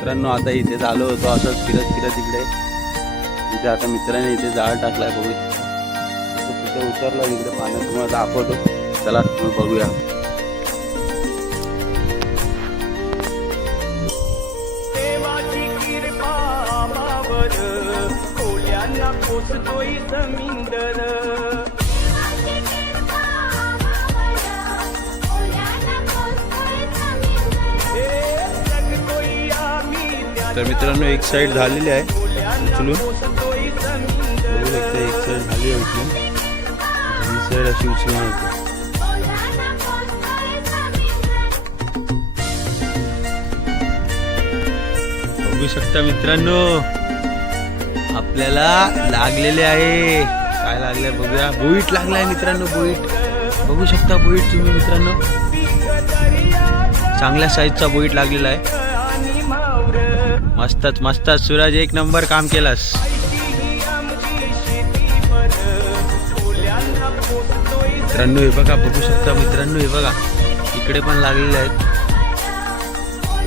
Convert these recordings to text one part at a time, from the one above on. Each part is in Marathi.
मित्रांनो आता इथे झालो होतो असंच फिरत फिरत इकडे. इथे आता मित्राने इथे जाळ टाकलाय बघू. तो तिथे उतरला इकडे पाण्यात तुम्हाला दाखवतो. चला तुम्ही बघूया. देवाची कृपा तर मित्रांनो एक साईड झालेली आहे उचलून. बघू शकता एक साईड झाली आहे उचलून. ही साईड अशी उचलून होती बघू शकता मित्रांनो आपल्याला लागलेले आहे. काय लागलंय बघूया. बोईट लागलाय मित्रांनो बोईट. बघू शकता बोईट तुम्ही मित्रांनो. चांगल्या साईजचा बोईट लागलेला आहे. मस्तच मस्तच. सूरज एक नंबर काम केलास. मित्रांनो हे बघा बघू शकता मित्रांनो हे बघा. इकडे पण लागलेले आहेत.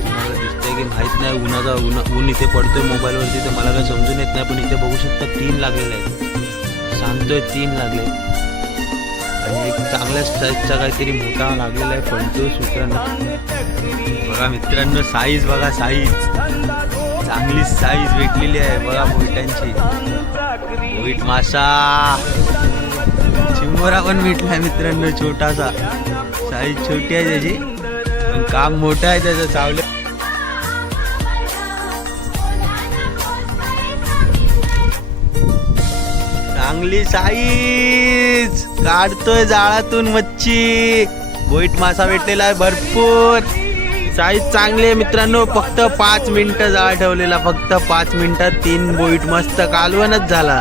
मला दिसतंय की माहीत नाही उन्हाचा ऊन ऊन इथे पडतोय मोबाईलवरती तर मला काही समजून येत नाही पण इथे बघू शकता तीन लागलेले आहेत. सांगतोय तीन लागले. आणि एक चांगल्या साईजचा काहीतरी मोठा लागलेला आहे पंचवीस मित्रांनो बघा मित्रांनो साईज बघा साईज चांगली साईज भेटलेली आहे बघा बोईटांची बोईट मासा. चिंबोरा पण भेटलाय मित्रांनो छोटासा. साईज छोटी आहे त्याची. पण काम मोठं आहे त्याचं चावलं. चांगली साईज काढतोय जाळातून मच्छी. बोईट मासा भेटलेला आहे भरपूर. साईज चांगली आहे मित्रांनो. फक्त पाच मिनिटं जा ठेवलेला फक्त पाच मिनिटात तीन बोईट मस्त कालवणच झाला.